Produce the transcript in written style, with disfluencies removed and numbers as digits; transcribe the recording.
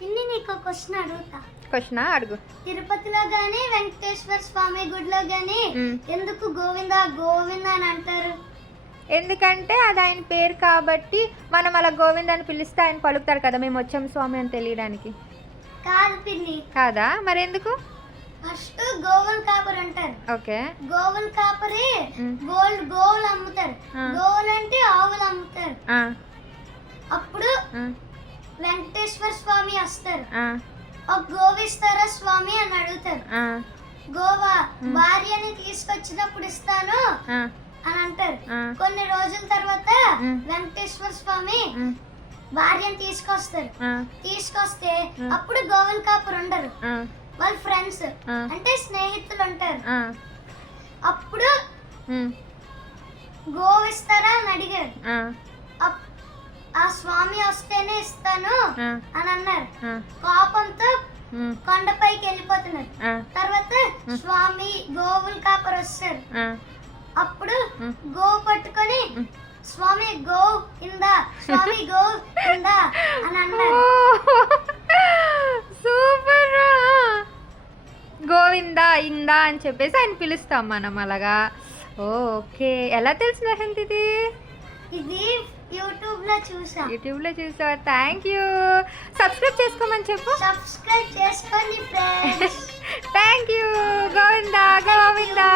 పిన్ని నీకు క్వశ్చన్ అడుగుతా. క్వశ్చన్ అడుగు. తిరుపతిలో గానీ వెంకటేశ్వర స్వామి గుడిలో గానీ ఎందుకు గోవింద గోవింద అని అంటారు? ఎందుకంటే అది ఆయన పేరు కాబట్టి మనం అలా గోవింద అని పిలిస్తే ఆయన పలుకుతారు కదా, మేము వచ్చాం స్వామి అని తెలియడానికి. కాదు పిన్ని. కాదా? మరి ఎందుకు? ఫస్ట్ గోవులు కాపరి అంటారు. ఓకే. గోవులు కాపరి గోవులు అమ్ముతారు. గోవులు అంటే ఆవులు అమ్ముతారు. అప్పుడు వెంకటేశ్వర స్వామి వస్తారు. ఒక గోవు ఇస్తారా స్వామి అని అడుగుతారు. గోవా భార్యని తీసుకొచ్చినప్పుడు ఇస్తాను అని అంటారు. కొన్ని రోజుల తర్వాత వెంకటేశ్వర స్వామి భార్యని తీసుకొస్తే అప్పుడు గోవుల కాపరి ఉండరు, వాళ్ళ ఫ్రెండ్స్ అంటే స్నేహితులు ఉంటారు. అప్పుడు గోవు ఇస్తారా అని అడిగారు. ఆ స్వామి వస్తేనే ఇస్తాను అని అన్నారు. కోపంతో కొండపైకి వెళ్ళిపోతున్నారు. తర్వాత స్వామి గోవుల కాపరి వస్తారు. అప్పుడు గోవు పట్టుకొని స్వామి గోవు ఇందా, స్వామి గోవు ఇందా అని అన్నారు. సూపర్. గోవిందా ఇందా అని చెప్పేసి ఆయన పిలుస్తాం మనం అలాగా. ఓకే. ఎలా తెలిసిన ఇది? ఇది యూట్యూబ్ లో చూసా. Thank you. సబ్స్క్రైబ్ చేసుకోమని చెప్పు. సబ్స్క్రైబ్ చేసుకోండి friends. Thank you. Govinda Govinda.